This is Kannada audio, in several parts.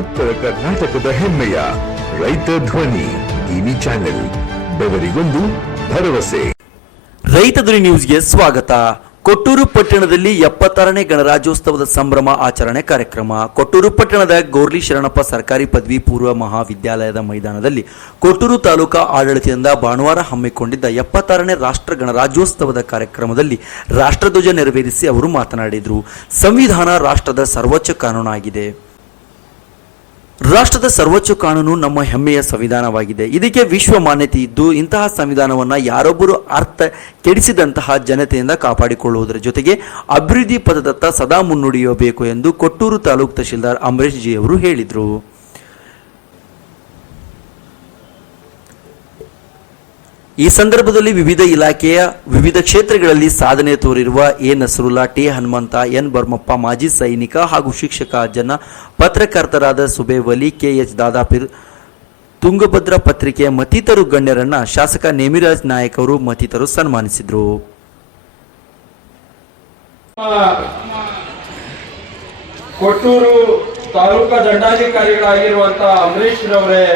ಉತ್ತರ ಕರ್ನಾಟಕದ ಹೆಮ್ಮೆಯ ರೈತ ಧ್ವನಿ ಟಿವಿ ಚಾನೆಲ್, ಬೆವರಿಗೊಂದು ಭರವಸೆ. ರೈತ ಧ್ವನಿ ನ್ಯೂಸ್ಗೆ ಸ್ವಾಗತ. ಕೊಟ್ಟೂರು ಪಟ್ಟಣದಲ್ಲಿ 76ನೇ ಗಣರಾಜ್ಯೋತ್ಸವದ ಸಂಭ್ರಮ ಆಚರಣೆ ಕಾರ್ಯಕ್ರಮ. ಕೊಟ್ಟೂರು ಪಟ್ಟಣದ ಗೌರ್ಲಿ ಶರಣಪ್ಪ ಸರ್ಕಾರಿ ಪದವಿ ಪೂರ್ವ ಮಹಾವಿದ್ಯಾಲಯದ ಮೈದಾನದಲ್ಲಿ ಕೊಟ್ಟೂರು ತಾಲೂಕಾ ಆಡಳಿತದಿಂದ ಭಾನುವಾರ ಹಮ್ಮಿಕೊಂಡಿದ್ದ 76ನೇ ರಾಷ್ಟ್ರ ಗಣರಾಜ್ಯೋತ್ಸವದ ಕಾರ್ಯಕ್ರಮದಲ್ಲಿ ರಾಷ್ಟ್ರಧ್ವಜ ನೆರವೇರಿಸಿ ಅವರು ಮಾತನಾಡಿದರು. ಸಂವಿಧಾನ ರಾಷ್ಟ್ರದ ಸರ್ವೋಚ್ಚ ಕಾನೂನಾಗಿದೆ. ರಾಷ್ಟ್ರದ ಸರ್ವೋಚ್ಚ ಕಾನೂನು ನಮ್ಮ ಹೆಮ್ಮೆಯ ಸಂವಿಧಾನವಾಗಿದೆ. ಇದಕ್ಕೆ ವಿಶ್ವ ಮಾನ್ಯತೆ ಇದ್ದು, ಇಂತಹ ಸಂವಿಧಾನವನ್ನು ಯಾರೊಬ್ಬರು ಅರ್ಥ ಕೆಡಿಸಿದಂತಹ ಜನತೆಯಿಂದ ಕಾಪಾಡಿಕೊಳ್ಳುವುದರ ಜೊತೆಗೆ ಅಭಿವೃದ್ಧಿ ಪಥದತ್ತ ಸದಾ ಮುನ್ನಡೆಯಬೇಕು ಎಂದು ಕೊಟ್ಟೂರು ತಾಲೂಕು ತಹಶೀಲ್ದಾರ್ ಅಂಬರೀಶ್ ಜಿ ಅವರು ಹೇಳಿದರು. ಈ ಸಂದರ್ಭದಲ್ಲಿ ವಿವಿಧ ಇಲಾಖೆಯ ವಿವಿಧ ಕ್ಷೇತ್ರಗಳಲ್ಲಿ ಸಾಧನೆ ತೋರಿರುವ A Nasrulla, T Hanumantha, N Barmappa, ಮಾಜಿ ಸೈನಿಕ ಹಾಗೂ ಶಿಕ್ಷಕ ಅಜ್ಜನ, ಪತ್ರಕರ್ತರಾದ ಸುಬೇವಲಿ, ಕೆಎಚ್ ದಾದಾಪೀರ್, ತುಂಗಭದ್ರಾ ಪತ್ರಿಕೆಯ ಮತ್ತಿತರು ಗಣ್ಯರನ್ನ ಶಾಸಕ ನೇಮಿರಾಜ್ ನಾಯಕ್ ಅವರು ಮತ್ತಿತರು ಸನ್ಮಾನಿಸಿದರು. ಕೊಟ್ಟೂರು ತಾಲೂಕಾ ದಂಡಾಧಿಕಾರಿಗಳಾಗಿರುವಂತಹ ಅಂಬರೀಶ್ ರವರೇ,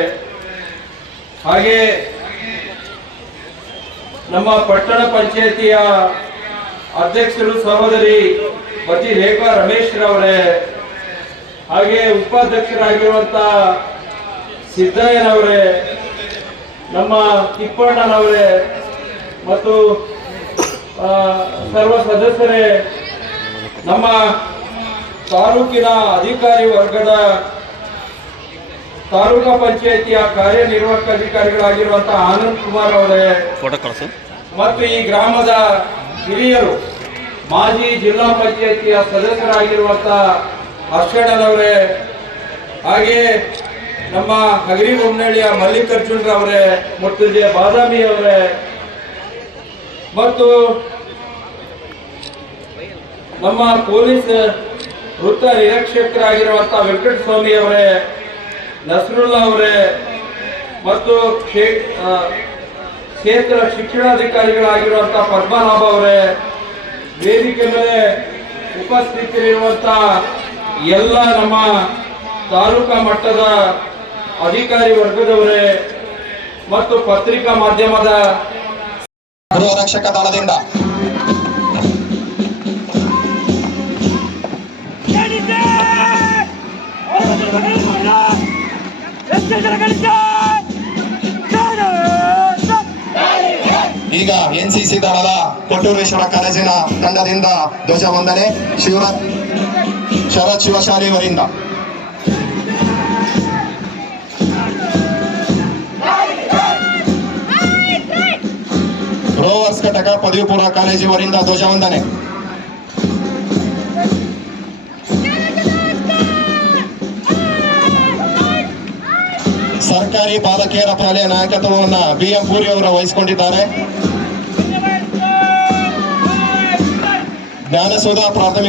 ಹಾಗೆ ನಮ್ಮ ಪಟ್ಟಣ ಪಂಚಾಯತಿಯ ಅಧ್ಯಕ್ಷರು ಸಹೋದರಿ ಪತಿ ರೇಖಾ ರಮೇಶ್ ರವರೇ, ಹಾಗೆ ಉಪಾಧ್ಯಕ್ಷರಾಗಿರುವಂತಹ ಸಿದ್ದಯ್ಯನವರೇ, ನಮ್ಮ ತಿಪ್ಪಣ್ಣನವರೇ ಮತ್ತು ಸರ್ವ ಸದಸ್ಯರೇ, ನಮ್ಮ ತಾಲೂಕಿನ ಅಧಿಕಾರಿ ವರ್ಗದ ತಾಲೂಕಾ ಪಂಚಾಯತಿಯ ಕಾರ್ಯನಿರ್ವಾಹಕ ಅಧಿಕಾರಿಗಳಾಗಿರುವಂತಹ ಆನಂದ್ ಕುಮಾರ್ ಅವರೇ ಮತ್ತು ಈ ಗ್ರಾಮದ ಹಿರಿಯರು, ಮಾಜಿ ಜಿಲ್ಲಾ ಪಂಚಾಯತಿಯ ಸದಸ್ಯರಾಗಿರುವಂತಹ ಹರ್ಷಣ್ಣನವರೇ, ಹಾಗೆ ನಮ್ಮ ಹಗರಿಬೊಮ್ಮನಹಳ್ಳಿಯ ಮಲ್ಲಿಕಾರ್ಜುನ್ ಅವರೇ ಮತ್ತು ಬಾದಾಮಿ ಅವರೇ ಮತ್ತು ನಮ್ಮ ಪೊಲೀಸ್ ವೃತ್ತ ನಿರೀಕ್ಷಕರಾಗಿರುವಂತಹ ವೆಂಕಟಸ್ವಾಮಿ ಅವರೇ, ನಸರುಲ್ಲಾ ಅವರೇ ಮತ್ತು ಕ್ಷೇತ್ರ ಶಿಕ್ಷಣಾಧಿಕಾರಿಗಳಾಗಿರುವಂತಹ ಪದ್ಮನಾಭ ಅವರೇ, ವೇದಿಕೆ ಮೇಲೆ ಉಪಸ್ಥಿತರಿರುವಂತಹ ಎಲ್ಲ ನಮ್ಮ ತಾಲೂಕಾ ಮಟ್ಟದ ಅಧಿಕಾರಿ ವರ್ಗದವರೇ ಮತ್ತು ಪತ್ರಿಕಾ ಮಾಧ್ಯಮದ ಗೃಹ ರಕ್ಷಕ ದಳದಿಂದ ಈಗ ಎನ್ಸಿಸಿ ದಳದ ಕೊಟ್ಟೂರೇಶ್ವರ ಕಾಲೇಜಿನ ತಂಡದಿಂದ ಧ್ವಜ ವಂದನೆ ಶರತ್ ಶಿವಶಾಲಿ ಅವರಿಂದ. ರೋವರ್ಸ್ ಘಟಕ ಪದವಿ ಪೂರ್ವ ಕಾಲೇಜಿವರಿಂದ ಧ್ವಜ ವಂದನೆ. ಸರ್ಕಾರಿ ಬಾಲಕಿಯರ ಶಾಲೆಯ ನಾಯಕತ್ವವನ್ನು BM ಪೂರಿ ಅವರು ವಹಿಸಿಕೊಂಡಿದ್ದಾರೆ. ಜ್ಞಾನಸೌಧ ಪ್ರಾಥಮಿಕ